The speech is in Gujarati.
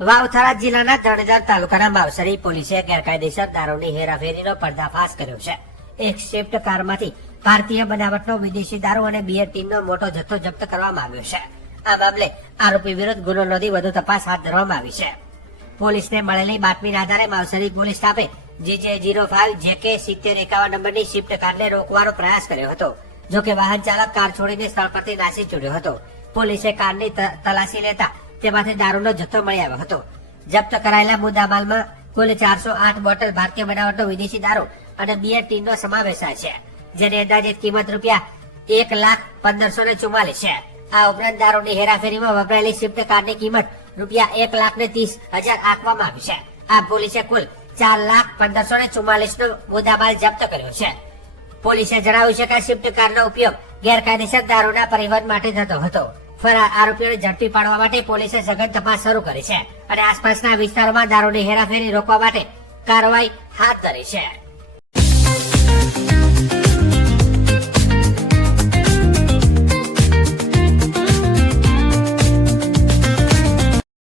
વાવથરા જિલ્લાના ધણેદર તાલુકાના માવસરી પોલીસે ગેરકાયદેસર દારૂની હેરાફેરીનો પર્દાફાશ કર્યો છે। એક સ્વિફ્ટ કારમાંથી ભારતીય બનાવટનો વિદેશી દારૂ અને બિયર ટીનનો મોટો જથ્થો જપ્ત કરવામાં આવ્યો છે। આ મામલે આરોપી વિરુદ્ધ ગુનો નોંધી વધુ તપાસ હાથ ધરવામાં આવી છે। પોલીસને મળેલી બાતમીના આધારે માવસરી પોલીસ સ્ટાફે JJ05JK 7051 નંબરની સ્વિફ્ટ કારને રોકવાનો પ્રયાસ કર્યો હતો। જોકે વાહન ચાલક કાર છોડીને સ્થળ પરથી નાસી છૂટ્યો હતો। પોલીસે કારની તલાશી લેતા તેમાંથી દારૂનો જથ્થો મળી આવ્યો હતો। જપ્ત કરાયેલા મુદ્દામાલમાં કુલ 408 બોટલ ભારતીય બનાવટનો વિદેશી દારૂ અને બિયર ટીનનો સમાવેશ થાય છે, જેની અંદાજિત કિંમત ₹1,15,44 છે। આ ઉપરાંત દારૂની હેરાફેરીમાં વપરાયેલી સ્વિફ્ટ કારની કિંમત ₹1,30,00,000 આંકવામાં આવી છે। આ પોલીસે કુલ ₹4,15,44 નો મુદ્દામાલ જપ્ત કર્યો છે। પોલીસે જણાવ્યું છે કે સ્વિફ્ટ કારનો ઉપયોગ ગેરકાયદેસર દારૂના પરિવહન માટે થતો હતો। ફરાર આરોપીઓને ઝડપી પાડવા માટે પોલીસે સઘન તપાસ શરૂ કરી છે અને આસપાસના વિસ્તારોમાં દારૂની હેરાફેરી રોકવા માટે કાર્યવાહી હાથ ધરી છે।